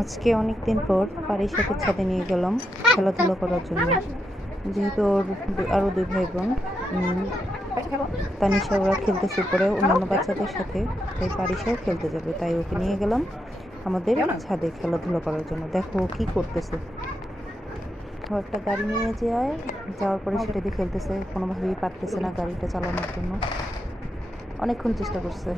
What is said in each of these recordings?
আজকে অনেক দিন পর পারিসাকে ছাদে নিয়ে গেলাম খেলাধুলা করার জন্য। যেহেতু ওর আরও দুই ভাই বোন তানিশা ওরা খেলতেছে উপরে অন্যান্য বাচ্চাদের সাথে, তাই পারিসাও খেলতে যাবে, তাই ওকে নিয়ে গেলাম আমাদের ছাদে খেলাধুলা করার জন্য। দেখো ও কী করতেছে। ও একটা গাড়ি নিয়ে যাওয়ার পরে সেটা দিয়ে খেলতেছে, কোনোভাবেই পারতেছে না গাড়িটা চালানোর জন্য। অনেকক্ষণ চেষ্টা করছে।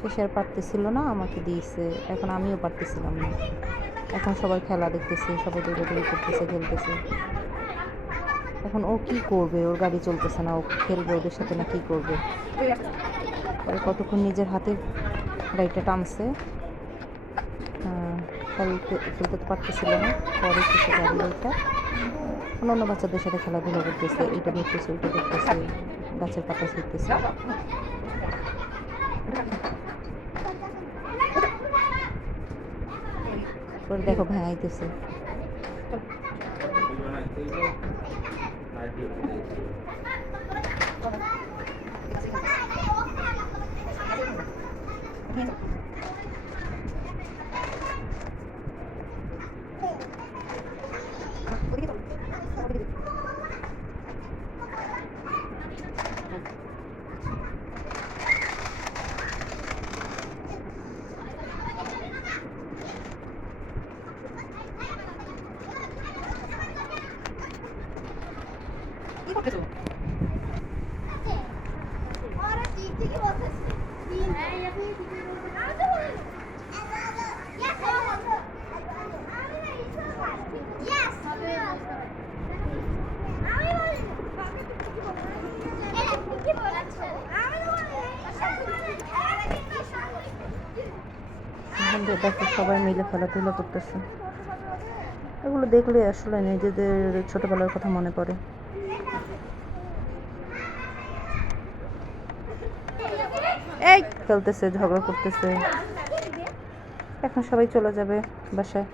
শেষে আর পারতেছিল না, আমাকে দিয়েছে। এখন আমিও পারতেছিলাম না। এখন সবাই খেলা দেখতেছে, সবাই দৌড়াদৌড়ি করতেছে, খেলতেছে। এখন ও কি করবে? ওর গাড়ি চলতেছে না, ও খেলবে ওদের সাথে না কি করবে? পরে কতক্ষণ নিজের হাতে গাড়িটা টানছে, খেলতে খেলতে তো পারতেছিল না। পরে কিছু গাড়িটা অন্য বাচ্চাদের সাথে খেলাধুলা করতেছে, এইটা দেখতেছে, ওইটা দেখতেছে, গাছের পাতা ছিঁড়তেছে। পরে দেখো ভাঙাইতেছে। কি করতেছো? দেখো সবাই মিলে খেলাধুলা করতেছে। এগুলো দেখলে আসলে নিজেদের ছোটবেলার কথা মনে পড়ে। এই খেলতেছে, ঝগড়া করতেছে। এখন সবাই চলে যাবে বাসায়,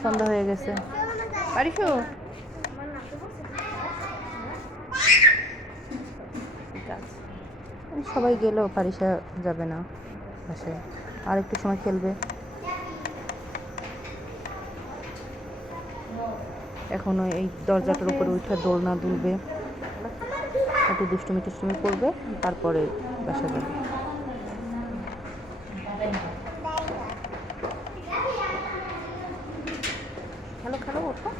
সন্ধ্যা হয়ে গেছে। পারিসু সবাই গেলেও পারিসা যাবে না বাসায়, আর একটু সময় খেলবে। এখনো এই দরজাটার উপরে উঠে দোলনা দুলবে, একটু দুষ্টুমি টুষ্টুমি করবে, তারপরে বাসা যাবে। খেলো খেলো, ওঠো।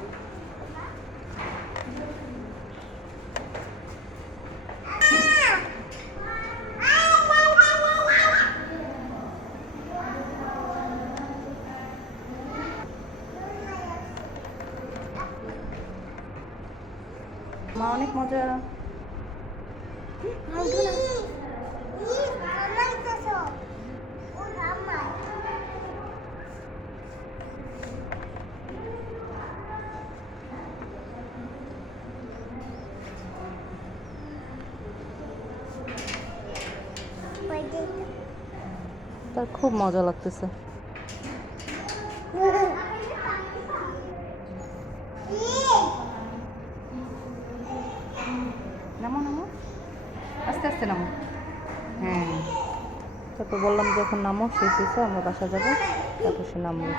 মা অনেক মজা। তার খুব মজা লাগতেছে। নামো নামো, আস্তে আস্তে নামো। হ্যাঁ, তারপর বললাম যে এখন নামো, শেষ হয়েছে, আমরা বাসা যাবো। তারপর সে নামলো।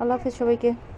আল্লাহ হাফিজ সবাইকে।